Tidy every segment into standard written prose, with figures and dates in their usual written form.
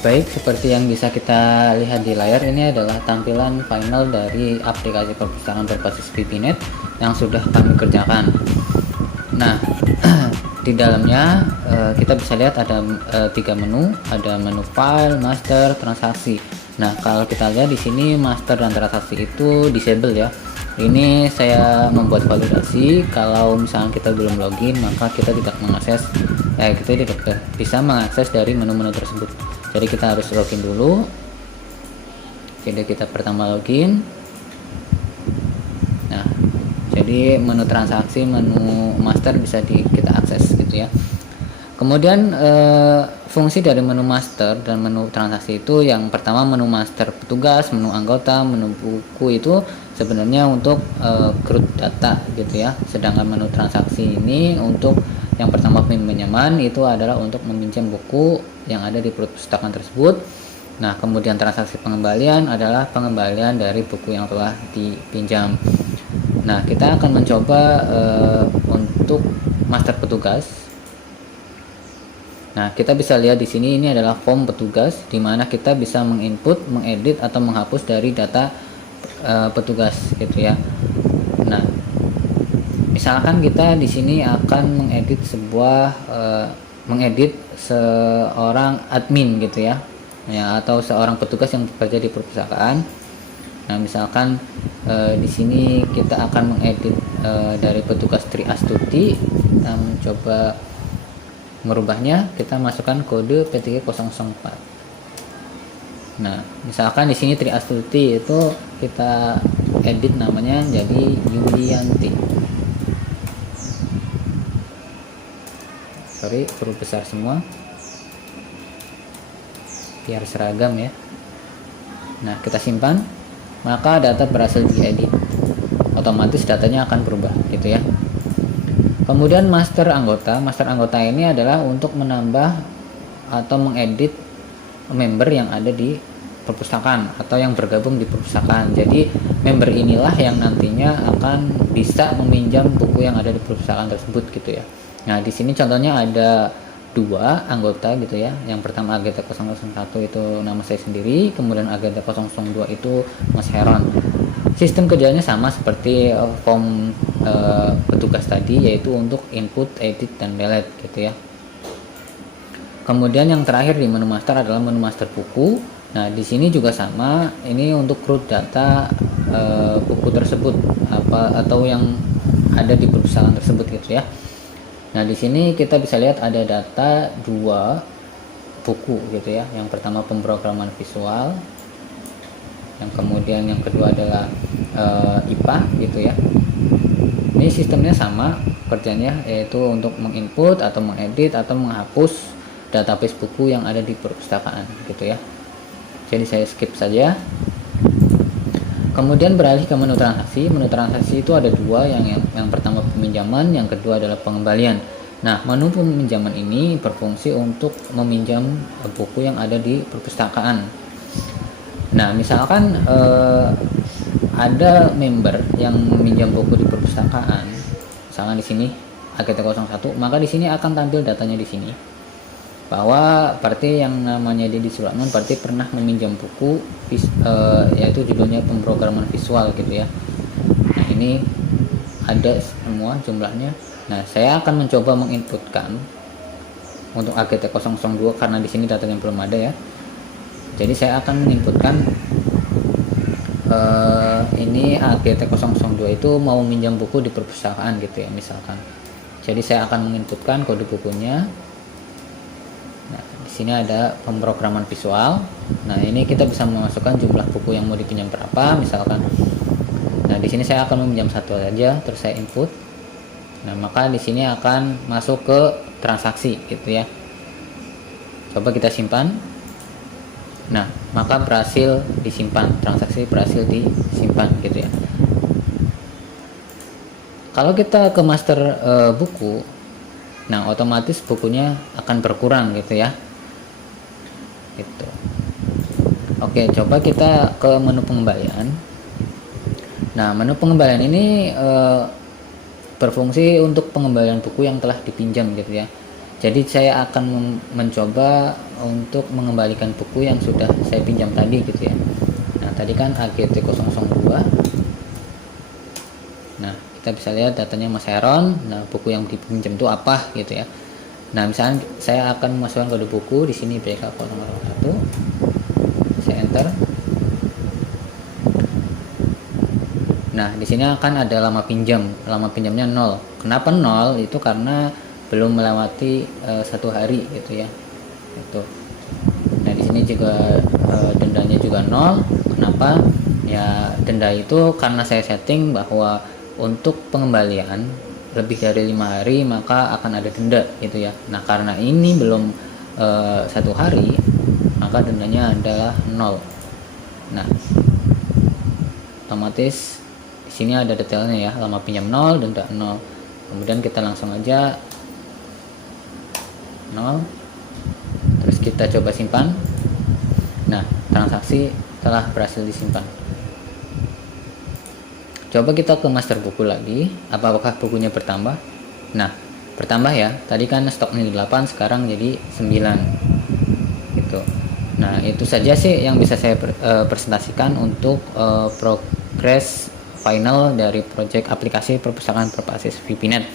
Baik, seperti yang bisa kita lihat di layar, ini adalah tampilan final dari aplikasi perpustakaan berbasis VPNet yang sudah kami kerjakan. Nah, di dalamnya kita bisa lihat ada 3 menu, ada menu file, master, transaksi. Nah, kalau kita lihat di sini master dan transaksi itu disable ya. Ini saya membuat validasi kalau misalnya kita belum login, maka kita tidak mengakses kita tidak bisa mengakses dari menu-menu tersebut. Jadi kita harus login dulu. Jadi kita pertama login. Nah, jadi menu transaksi, menu master bisa kita akses gitu ya. Kemudian fungsi dari menu master dan menu transaksi itu, yang pertama menu master petugas, menu anggota, menu buku itu sebenarnya untuk root data gitu ya. Sedangkan menu transaksi ini untuk yang pertama pinjaman itu adalah untuk meminjam buku yang ada di perpustakaan tersebut. Nah, kemudian transaksi pengembalian adalah pengembalian dari buku yang telah dipinjam. Nah, kita akan mencoba untuk master petugas. Nah, kita bisa lihat di sini ini adalah form petugas di mana kita bisa menginput, mengedit atau menghapus dari data petugas gitu ya. Nah, misalkan kita di sini akan mengedit seorang admin gitu ya, atau seorang petugas yang bekerja di perpustakaan. Nah, misalkan di sini kita akan mengedit dari petugas Tri Astuti. Kita mencoba merubahnya, kita masukkan kode P3004. Nah, misalkan di sini Tri Astuti itu kita edit namanya jadi Yulianti. Sorry, huruf besar semua biar seragam ya. Nah, kita simpan, maka data berhasil diedit. Otomatis datanya akan berubah gitu ya. Kemudian master anggota ini adalah untuk menambah atau mengedit member yang ada di perpustakaan atau yang bergabung di perpustakaan. Jadi member inilah yang nantinya akan bisa meminjam buku yang ada di perpustakaan tersebut gitu ya. Nah, di sini contohnya ada 2 anggota gitu ya. Yang pertama Agenda 001 itu nama saya sendiri, kemudian Agenda 002 itu Mas Heron. Sistem kerjanya sama seperti form petugas tadi, yaitu untuk input, edit, dan delete gitu ya. Kemudian yang terakhir di menu master adalah menu master buku. Nah, di sini juga sama, ini untuk root data buku tersebut atau yang ada di perpustakaan tersebut gitu ya. Nah, di sini kita bisa lihat ada data 2 buku gitu ya. Yang pertama pemrograman visual, yang kemudian yang kedua adalah IPA gitu ya. Ini sistemnya sama kerjanya, yaitu untuk menginput atau mengedit atau menghapus database buku yang ada di perpustakaan gitu ya. Jadi saya skip saja. Kemudian beralih ke menu transaksi. Menu transaksi itu ada 2, yang pertama peminjaman, yang kedua adalah pengembalian. Nah, menu peminjaman ini berfungsi untuk meminjam buku yang ada di perpustakaan. Nah, misalkan ada member yang meminjam buku di perpustakaan, misalkan di sini Agenda 01, maka di sini akan tampil datanya di sini. Bahwa berarti yang namanya Dedi Suratman berarti pernah meminjam buku yaitu judulnya pemrograman visual gitu ya. Nah, ini ada semua jumlahnya. Nah, saya akan mencoba menginputkan untuk AGT 002 karena di sini datanya belum ada ya. Jadi saya akan menginputkan ini AGT 002 itu mau minjam buku di perpustakaan gitu ya misalkan. Jadi saya akan menginputkan kode bukunya. Nah, di sini ada pemrograman visual. Nah, ini kita bisa memasukkan jumlah buku yang mau dipinjam berapa misalkan. Nah, di sini saya akan meminjam 1 saja, terus saya input. Nah, maka di sini akan masuk ke transaksi gitu ya. Coba kita simpan. Nah, maka berhasil disimpan, transaksi berhasil disimpan gitu ya. Kalau kita ke master buku, nah otomatis bukunya akan berkurang gitu ya. Gitu. Oke, coba kita ke menu pengembalian. Nah, menu pengembalian ini berfungsi untuk pengembalian buku yang telah dipinjam gitu ya. Jadi saya akan mencoba untuk mengembalikan buku yang sudah saya pinjam tadi gitu ya. Nah tadi kan AGT 002. Nah kita bisa lihat datanya Mas Heron. Nah buku yang dipinjam itu apa gitu ya. Nah misalnya saya akan memasukkan kode buku di sini BK 001. Saya enter. Nah di sini akan ada lama pinjam. Lama pinjamnya 0. Kenapa 0? Itu karena belum melewati 1 hari gitu ya. Itu. Nah di sini juga dendanya juga 0. Kenapa? Ya denda itu karena saya setting bahwa untuk pengembalian lebih dari 5 hari maka akan ada denda gitu ya. Nah karena ini belum 1 hari maka dendanya adalah 0. Nah otomatis di sini ada detailnya ya, lama pinjam 0, denda 0. Kemudian kita langsung aja 0, terus kita coba simpan. Nah transaksi telah berhasil disimpan. Coba kita ke master buku lagi, apakah bukunya bertambah? Nah bertambah ya, tadi kan stoknya 8, sekarang jadi 9 gitu. Nah itu saja sih yang bisa saya presentasikan untuk progres final dari project aplikasi perpustakaan berbasis VPNet.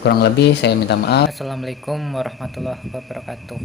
Kurang lebih saya minta maaf. Assalamualaikum warahmatullahi wabarakatuh.